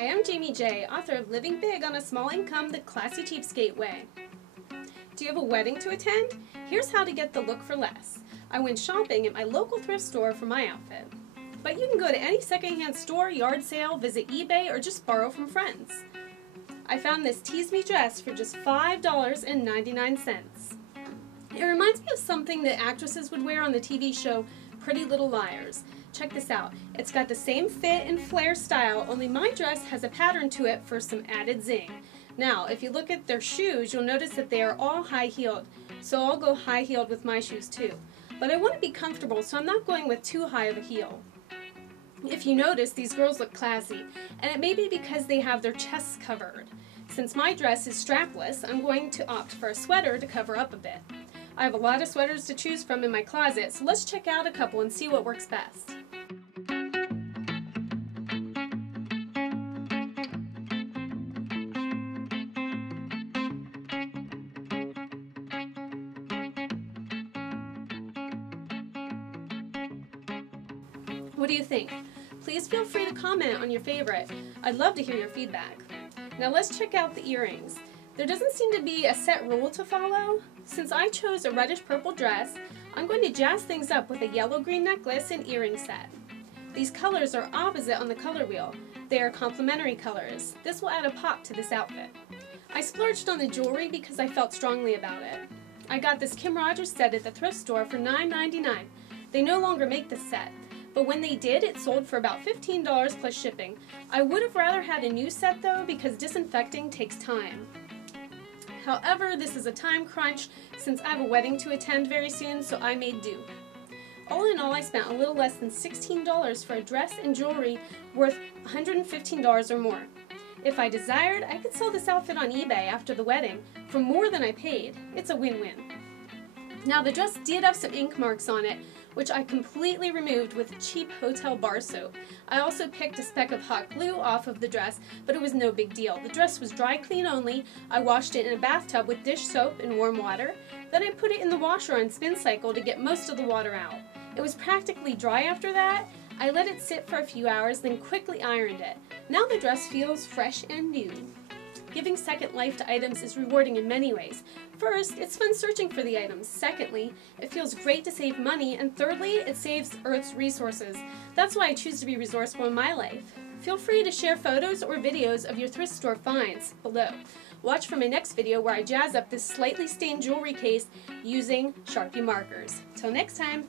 Hi, I'm Jamie J., author of Living Big on a Small Income, the Classy Cheapskate Way. Do you have a wedding to attend? Here's how to get the look for less. I went shopping at my local thrift store for my outfit. But you can go to any secondhand store, yard sale, visit eBay, or just borrow from friends. I found this Tease Me dress for just $5.99. It reminds me of something that actresses would wear on the TV show Pretty Little Liars. Check this out. It's got the same fit and flare style, only my dress has a pattern to it for some added zing. Now, if you look at their shoes, you'll notice that they are all high-heeled, so I'll go high-heeled with my shoes too. But I want to be comfortable, so I'm not going with too high of a heel. If you notice, these girls look classy, and it may be because they have their chests covered. Since my dress is strapless, I'm going to opt for a sweater to cover up a bit. I have a lot of sweaters to choose from in my closet, so let's check out a couple and see what works best. What do you think? Please feel free to comment on your favorite. I'd love to hear your feedback. Now let's check out the earrings. There doesn't seem to be a set rule to follow. Since I chose a reddish purple dress, I'm going to jazz things up with a yellow-green necklace and earring set. These colors are opposite on the color wheel. They are complementary colors. This will add a pop to this outfit. I splurged on the jewelry because I felt strongly about it. I got this Kim Rogers set at the thrift store for $9.99. They no longer make this set, but when they did, it sold for about $15 plus shipping. I would have rather had a new set though, because disinfecting takes time. However, this is a time crunch since I have a wedding to attend very soon, so I made do. All in all, I spent a little less than $16 for a dress and jewelry worth $115 or more. If I desired, I could sell this outfit on eBay after the wedding for more than I paid. It's a win-win. Now, the dress did have some ink marks on it, which I completely removed with cheap hotel bar soap. I also picked a speck of hot glue off of the dress, but it was no big deal. The dress was dry clean only. I washed it in a bathtub with dish soap and warm water. Then I put it in the washer on spin cycle to get most of the water out. It was practically dry after that. I let it sit for a few hours, then quickly ironed it. Now the dress feels fresh and new. Giving second life to items is rewarding in many ways. First, it's fun searching for the items. Secondly, it feels great to save money. And thirdly, it saves Earth's resources. That's why I choose to be resourceful in my life. Feel free to share photos or videos of your thrift store finds below. Watch for my next video where I jazz up this slightly stained jewelry case using Sharpie markers. Till next time!